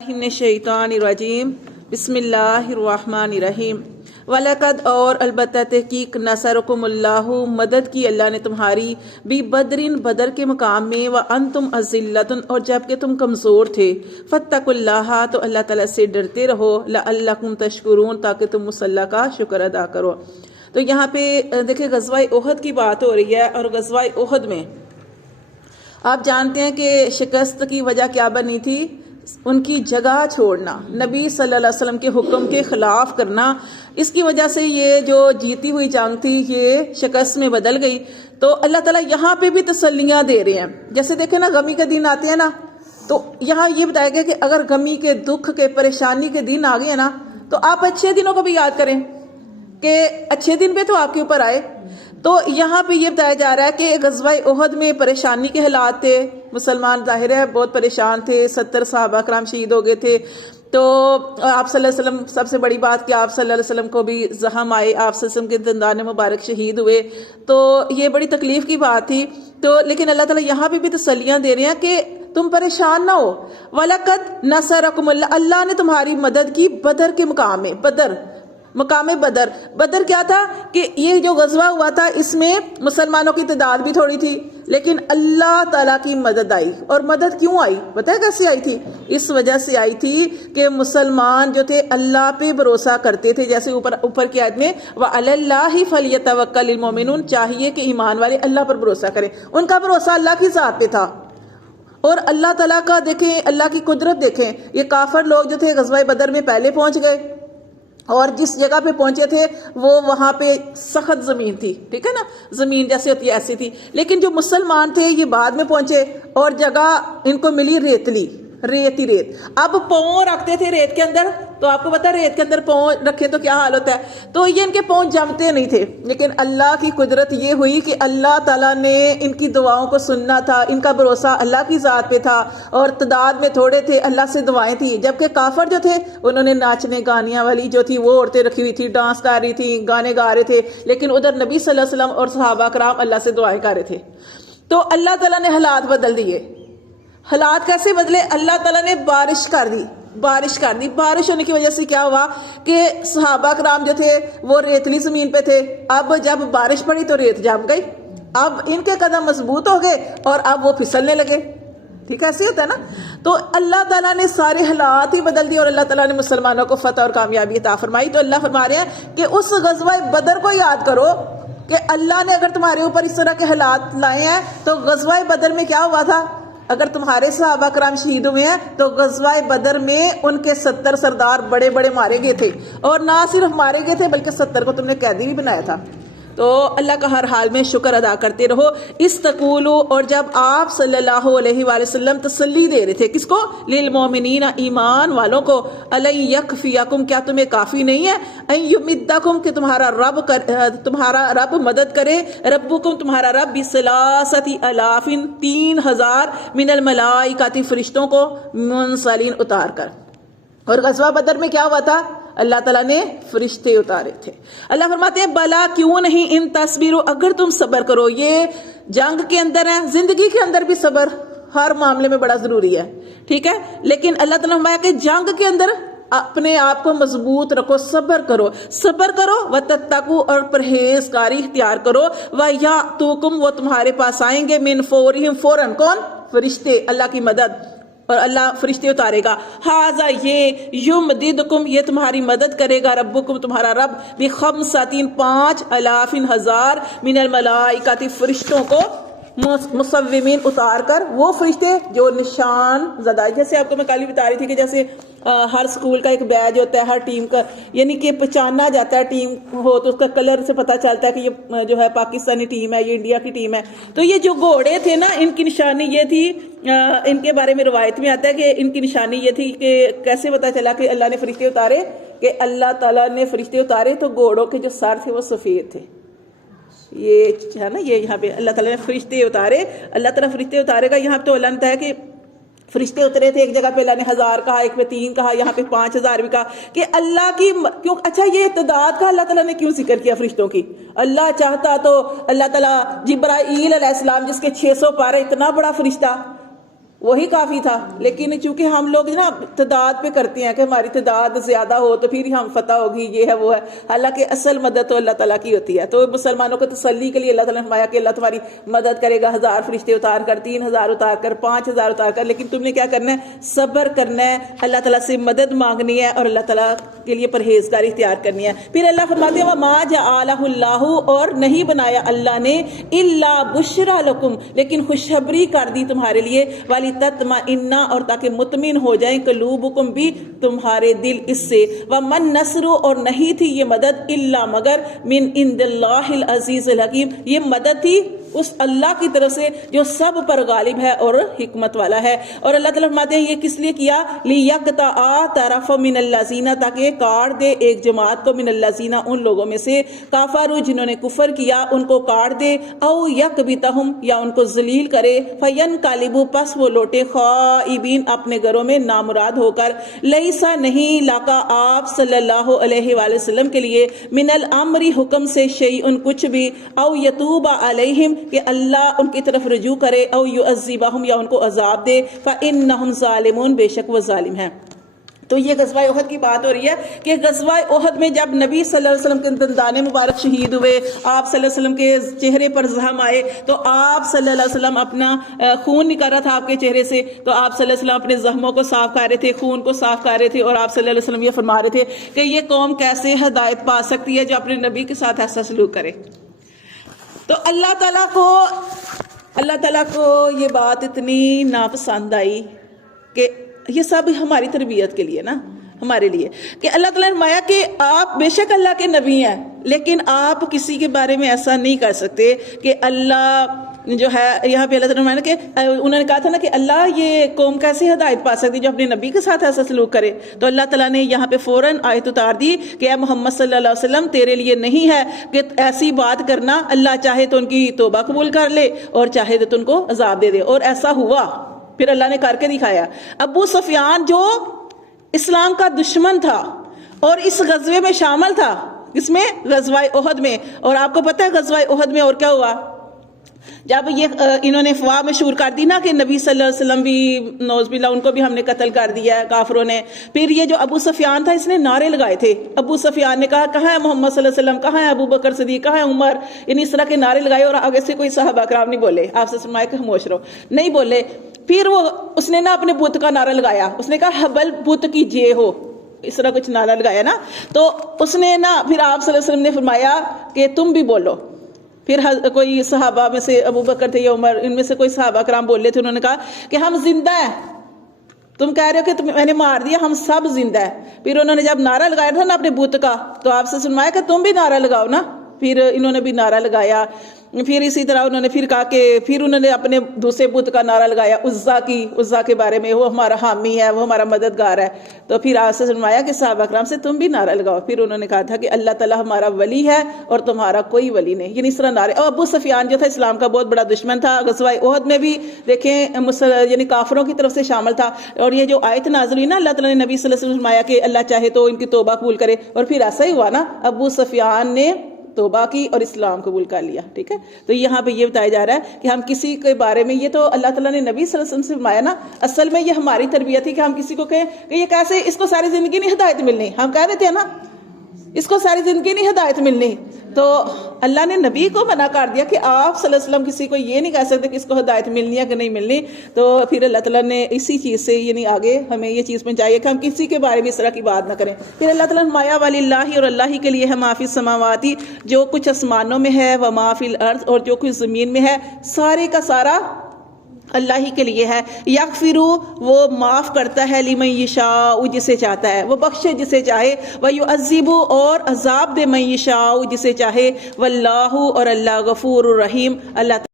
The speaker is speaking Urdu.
من الشیطان الرجیم بسم اللہ الرحمن الرحیم وَلَقَدْ اور البتہ تحقیق نصرکم اللہ مدد کی اللہ نے تمہاری بھی بدرین بدر کے مقام میں وَأَنْتُمْ أَذِلَّةٌ اور جب کہ تم کمزور تھے فَاتَّقُوا اللَّهَ تو اللہ تعالیٰ سے ڈرتے رہو لَعَلَّكُمْ تَشْكُرُونَ تاکہ تم اللہ کا شکر ادا کرو۔ تو یہاں پہ دیکھیں غزوہ احد کی بات ہو رہی ہے، اور غزوہ احد میں آپ جانتے ہیں کہ شکست کی وجہ کیا بنی تھی؟ ان کی جگہ چھوڑنا، نبی صلی اللہ علیہ وسلم کے حکم کے خلاف کرنا، اس کی وجہ سے یہ جو جیتی ہوئی جنگ تھی یہ شکست میں بدل گئی۔ تو اللہ تعالیٰ یہاں پہ بھی تسلیاں دے رہے ہیں۔ جیسے دیکھیں نا، غمی کے دن آتے ہیں نا، تو یہاں یہ بتایا گیا کہ اگر غمی کے، دکھ کے، پریشانی کے دن آ گئے نا تو آپ اچھے دنوں کو بھی یاد کریں کہ اچھے دن پہ تو آپ کے اوپر آئے۔ تو یہاں پہ یہ بتایا جا رہا ہے کہ غزوہ احد میں پریشانی کے حالات تھے، مسلمان ظاہر ہے بہت پریشان تھے، 70 صحابہ کرام شہید ہو گئے تھے۔ تو آپ صلی اللہ علیہ وسلم، سب سے بڑی بات کہ آپ صلی اللہ علیہ وسلم کو بھی زخم آئے، آپ صلی اللہ علیہ وسلم کے دندان مبارک شہید ہوئے، تو یہ بڑی تکلیف کی بات تھی۔ تو لیکن اللہ تعالیٰ یہاں پہ بھی تسلیاں دے رہے ہیں کہ تم پریشان نہ ہو۔ وَلَقَدْ نَصَرَكُمُ اللَّهُ اللہ نے تمہاری مدد کی بدر کے مقام میں، مقام بدر۔ بدر کیا تھا کہ یہ جو غزوہ ہوا تھا اس میں مسلمانوں کی تعداد بھی تھوڑی تھی، لیکن اللہ تعالیٰ کی مدد آئی۔ اور مدد کیوں آئی؟ پتہ ہے کیسے آئی تھی؟ اس وجہ سے آئی تھی کہ مسلمان جو تھے اللہ پہ بھروسہ کرتے تھے، جیسے اوپر کی آیت میں وَعَلَى اللَّهِ فَلْيَتَوَكَّلِ الْمُؤْمِنُونَ، چاہیے کہ ایمان والے اللہ پر بھروسہ کریں۔ ان کا بھروسہ اللہ کی ذات پہ تھا، اور اللہ تعالیٰ کا دیکھیں، اللہ کی قدرت دیکھیں۔ یہ کافر لوگ جو تھے غزوہ بدر میں پہلے پہنچ گئے، اور جس جگہ پہ پہنچے تھے وہ وہاں پہ سخت زمین تھی، ٹھیک ہے نا، زمین جیسے ہوتی ہے ایسی تھی۔ لیکن جو مسلمان تھے یہ بعد میں پہنچے، اور جگہ ان کو ملی ریتلی، ریت ہی ریت۔ اب پاؤں رکھتے تھے ریت کے اندر، تو آپ کو پتا ریت کے اندر پاؤں رکھے تو کیا حال ہوتا ہے، تو یہ ان کے پاؤں جمتے نہیں تھے۔ لیکن اللہ کی قدرت یہ ہوئی کہ اللہ تعالیٰ نے ان کی دعاؤں کو سننا تھا، ان کا بھروسہ اللہ کی ذات پہ تھا، اور تعداد میں تھوڑے تھے، اللہ سے دعائیں تھیں۔ جبکہ کافر جو تھے انہوں نے ناچنے گانیاں والی جو تھی وہ عورتیں رکھی ہوئی تھی، ڈانس کر رہی تھی، گانے گا رہے تھے، لیکن ادھر نبی صلی اللہ علیہ وسلم اور صحابہ کرام اللہ سے دعائیں کر رہے تھے۔ تو اللہ تعالیٰ نے حالات بدل دیے۔ حالات کیسے بدلے؟ اللہ تعالیٰ نے بارش کر دی۔ بارش ہونے کی وجہ سے کیا ہوا کہ صحابہ کرام جو تھے وہ ریتلی زمین پہ تھے، اب جب بارش پڑی تو ریت جم گئی، اب ان کے قدم مضبوط ہو گئے اور اب وہ پھسلنے لگے۔ ٹھیک ہے، ایسے ہوتا ہے نا۔ تو اللہ تعالیٰ نے سارے حالات ہی بدل دیے، اور اللہ تعالیٰ نے مسلمانوں کو فتح اور کامیابی عطا فرمائی۔ تو اللہ فرما رہے ہیں کہ اس غزوہ بدر کو یاد کرو کہ اللہ نے اگر تمہارے اوپر اس طرح کے حالات لائے ہیں تو غزوہ بدر میں کیا ہوا تھا؟ اگر تمہارے صحابہ کرام شہید ہوئے ہیں تو غزوہ بدر میں ان کے 70 سردار بڑے بڑے مارے گئے تھے، اور نہ صرف مارے گئے تھے بلکہ 70 کو تم نے قیدی بھی بنایا تھا۔ تو اللہ کا ہر حال میں شکر ادا کرتے رہو۔ استقولو، اور جب آپ صلی اللہ علیہ وآلہ وسلم تسلی دے رہے تھے، کس کو؟ للمؤمنین، ایمان والوں کو۔ الن یکفیکم، کیا تمہیں کافی نہیں ہے؟ ان یمدکم، کہ تمہارا رب مدد کرے، ربکم تمہارا رب بثلاثۃ آلاف، 3000 من الملائکۃ، فرشتوں کو، منزلین اتار کر۔ اور غزوہ بدر میں کیا ہوا تھا؟ اللہ تعالیٰ نے فرشتے اتارے تھے۔ اللہ فرماتے ہیں بلا، کیوں نہیں، ان تصبروا، اگر تم صبر کرو۔ یہ جنگ کے اندر ہے، زندگی کے اندر بھی صبر ہر معاملے میں بڑا ضروری ہے، ٹھیک ہے۔ لیکن اللہ تعالیٰ نے فرمایا کہ جنگ کے اندر اپنے آپ کو مضبوط رکھو، صبر کرو وتتقوا، اور پرہیزگاری اختیار کرو، ویاتوکم، وہ تمہارے پاس آئیں گے، من فورہم، فوراً، کون؟ فرشتے، اللہ کی مدد، اور اللہ فرشتے اتارے گا۔ ہاذا، یہ، یمددکم، یہ تمہاری مدد کرے گا، ربکم تمہارا رب، بخمسۃ، 5000 ہزار، من الملائکۃ، فرشتوں کو، مصومین، اتار کر۔ وہ فرشتے جو نشان زدہ، جیسے آپ کو میں کل بتا رہی تھی کہ جیسے ہر سکول کا ایک بیج ہوتا ہے، ہر ٹیم کا، یعنی کہ پہچانا جاتا ہے، ٹیم ہو تو اس کا کلر سے پتہ چلتا ہے کہ یہ جو ہے پاکستانی ٹیم ہے، یہ انڈیا کی ٹیم ہے۔ تو یہ جو گھوڑے تھے نا، ان کی نشانی یہ تھی، ان کے بارے میں روایت میں آتا ہے کہ ان کی نشانی یہ تھی کہ کیسے پتہ چلا کہ اللہ نے فرشتے اتارے، کہ اللہ تعالیٰ نے فرشتے اتارے تو گھوڑوں کے جو سر تھے وہ سفید تھے۔ یہ ہے نا، یہ یہاں پہ اللہ تعالیٰ نے فرشتے اتارے، اللہ تعالیٰ فرشتے اتارے گا۔ یہاں پہ تو اللہ نے ہے کہ فرشتے اترے تھے، ایک جگہ پہ اللہ نے 1000 کہا، ایک پہ 3 کہا، یہاں پہ 5000 بھی کہا، کہ اللہ کی کیوں، اچھا یہ تعداد کا اللہ تعالیٰ نے کیوں ذکر کیا فرشتوں کی؟ اللہ چاہتا تو اللہ تعالیٰ جبرائیل علیہ السلام، جس کے 600 پارے، اتنا بڑا فرشتہ، وہی کافی تھا. لیکن چونکہ ہم لوگ نا تعداد پہ کرتے ہیں کہ ہماری تعداد زیادہ ہو تو پھر ہم فتح ہوگی، یہ ہے وہ ہے، حالانکہ اصل مدد تو اللہ تعالیٰ کی ہوتی ہے. تو مسلمانوں کو تسلی کے لیے اللہ تعالیٰ نے فرمایا کہ اللہ تمہاری مدد کرے گا 1000 فرشتے اتار کر، 3000 اتار کر، 5000 اتار کر، لیکن تم نے کیا کرنا ہے؟ صبر کرنا ہے، اللہ تعالیٰ سے مدد مانگنی ہے اور اللہ تعالیٰ کے لیے پرہیزگاری اختیار کرنی ہے. پھر اللہ فرماتے ہیں وَمَا جَعَلَهُ اللَّهُ، اور نہیں بنایا اللہ نے، إِلَّا بُشْرَى لَكُمْ، لیکن خوشخبری کر دی تمہارے لیے، وَلِتَطْمَئِنَّ، اور تاکہ مطمئن ہو جائیں، قلوبکم بھی، تمہارے دل اس سے، وَمَن نَصْرُ، اور نہیں تھی یہ مدد، إِلَّا مگر، مِنْ عِنْدِ اللَّهِ الْعَزِيزِ الْحَكِيمِ، یہ مدد تھی اس اللہ کی طرف سے جو سب پر غالب ہے اور حکمت والا ہے. اور اللہ تعالیٰ فرماتے ہیں یہ کس لیے کیا؟ لِيَقْطَعَ طَرَفًا مِنَ الَّذِينَ، تاکہ کاٹ دے ایک جماعت کو، من الذین، ان لوگوں میں سے، کافروا، جنہوں نے کفر کیا، ان کو کاٹ دے، او یکبتہم، یا ان کو ذلیل کرے، فینقلبوا، پس وہ لوٹے، خائبین، اپنے گھروں میں نامراد ہو کر. لیسا، نہیں، لاکا، آپ صلی اللہ علیہ وآلہ وسلم کے لیے، من الامر، حکم سے، شیئن، کچھ بھی، او یتوب علیہم، کہ اللہ ان کی طرف رجوع کرے، او یعذبہم، یا ان کو عذاب دے، فإنہم ظالمون، بے شک وہ ظالم ہیں. تو یہ غزوہ احد کی بات ہو رہی ہے کہ غزوہ احد میں جب نبی صلی اللہ علیہ وسلم کے دندان مبارک شہید ہوئے، آپ صلی اللہ علیہ وسلم کے چہرے پر زخم آئے، تو آپ صلی اللہ علیہ وسلم اپنا خون نکال رہا تھا آپ کے چہرے سے، تو آپ صلی اللہ علیہ وسلم اپنے زخموں کو صاف کر رہے تھے، خون کو صاف کر رہے تھے، اور آپ صلی اللہ علیہ وسلم یہ فرما رہے تھے کہ یہ قوم کیسے ہدایت پا سکتی ہے جو اپنے نبی کے ساتھ ایسا سلوک کرے. تو اللہ تعالیٰ کو یہ بات اتنی ناپسند آئی کہ یہ سب ہماری تربیت کے لیے نا، ہمارے لیے، کہ اللہ تعالیٰ نے فرمایا کہ آپ بے شک اللہ کے نبی ہیں، لیکن آپ کسی کے بارے میں ایسا نہیں کر سکتے کہ اللہ جو ہے، یہاں پہ اللہ تعالیٰ نے فرمایا کہ انہوں نے کہا تھا نا کہ اللہ یہ قوم کیسے ہدایت پا سکتی جو اپنے نبی کے ساتھ ایسا سلوک کرے. تو اللہ تعالیٰ نے یہاں پہ فوراً آیت اتار دی کہ اے محمد صلی اللہ علیہ وسلم، تیرے لیے نہیں ہے کہ ایسی بات کرنا، اللہ چاہے تو ان کی توبہ قبول کر لے اور چاہے تو ان کو عذاب دے دے. اور ایسا ہوا، پھر اللہ نے کر کے دکھایا. ابو سفیان جو اسلام کا دشمن تھا اور اس غزوے میں شامل تھا، اس میں غزوہ احد میں، اور آپ کو پتہ ہے غزوہ احد میں اور کیا ہوا؟ جب یہ انہوں نے افواہ مشہور کر دی نا کہ نبی صلی اللہ علیہ وسلم بھی، نعوذ باللہ، ان کو بھی ہم نے قتل کر دیا ہے کافروں نے. پھر یہ جو ابو سفیان تھا، اس نے نعرے لگائے تھے. ابو سفیان نے کہا کہاں ہے محمد صلی اللہ علیہ وسلم، کہاں ہے ابو بکر صدیق، کہاں ہے عمر، یعنی اس طرح کے نعرے لگائے، اور آگے سے کوئی صحابہ کرام نہیں بولے. آپ سے فرمایا کہ خاموش رہو، نہیں بولے. پھر اس نے نا اپنے بت کا نعرہ لگایا، اس نے کہا حبل بت کی جے ہو، اس طرح کچھ نعرہ لگایا نا. تو اس نے نا، پھر آپ صلی اللہ علیہ وسلم نے فرمایا کہ تم بھی بولو. پھر کوئی صحابہ میں سے، ابو بکر تھے یا عمر، ان میں سے کوئی صحابہ کرام بولے تھے، انہوں نے کہا کہ ہم زندہ ہیں، تم کہہ رہے ہو کہ میں نے مار دیا، ہم سب زندہ ہیں. پھر انہوں نے جب نعرہ لگایا تھا نا اپنے بت کا، تو آپ سے فرمایا کہ تم بھی نعرہ لگاؤ نا. پھر انہوں نے بھی نعرہ لگایا. پھر اسی طرح انہوں نے پھر کہا کہ پھر انہوں نے اپنے دوسرے بت کا نعرہ لگایا، عزا کے بارے میں، وہ ہمارا حامی ہے، وہ ہمارا مددگار ہے. تو پھر آپ سے فرمایا کہ صحابہ کرام سے تم بھی نعرہ لگاؤ. پھر انہوں نے کہا تھا کہ اللہ تعالیٰ ہمارا ولی ہے اور تمہارا کوئی ولی نہیں، یعنی اس طرح نعرے. اور ابو سفیان جو تھا اسلام کا بہت بڑا دشمن تھا، غزوہ احد میں بھی دیکھیں یعنی کافروں کی طرف سے شامل تھا. اور یہ جو آیت نازل ہوئی نا، اللہ تعالیٰ نے نبی صلی اللہ علیہ وسلم فرمایا کہ اللہ چاہے تو ان کی توبہ قبول کرے، اور پھر ایسا ہی ہوا نا، ابو سفیان نے توبہ کی اور اسلام قبول کر لیا. ٹھیک ہے، تو یہاں پہ یہ بتایا جا رہا ہے کہ ہم کسی کے بارے میں، یہ تو اللہ تعالیٰ نے نبی صلی اللہ علیہ وسلم سے فرمایا نا، اصل میں یہ ہماری تربیت تھی کہ ہم کسی کو کہیں کہ یہ کیسے، اس کو ساری زندگی نہیں ہدایت ملنی. ہم کہہ دیتے ہیں نا اس کو ساری زندگی نہیں ہدایت ملنی. تو اللہ نے نبی کو منع کر دیا کہ آپ صلی اللہ علیہ وسلم کسی کو یہ نہیں کہہ سکتے کہ اس کو ہدایت ملنی ہے کہ نہیں ملنی. تو پھر اللہ تعالیٰ نے اسی چیز سے یعنی آگے ہمیں یہ چیز پہنچائی کہ ہم کسی کے بارے میں اس طرح کی بات نہ کریں. پھر اللہ تعالیٰ نے مایا وللہ، اور اللہ ہی کے لیے ہے، ما فی السماواتی، جو کچھ آسمانوں میں ہے، و ما فی الارض، اور جو کچھ زمین میں ہے، سارے کا سارا اللہ ہی کے لیے ہے. یغفرو، وہ معاف کرتا ہے، لمن یشاء، جسے چاہتا ہے، وہ بخشے جسے چاہے، ویعذب، اور عذاب دے، من یشاء، جسے چاہے، واللہ، اور اللہ غفور الرحیم، اللہ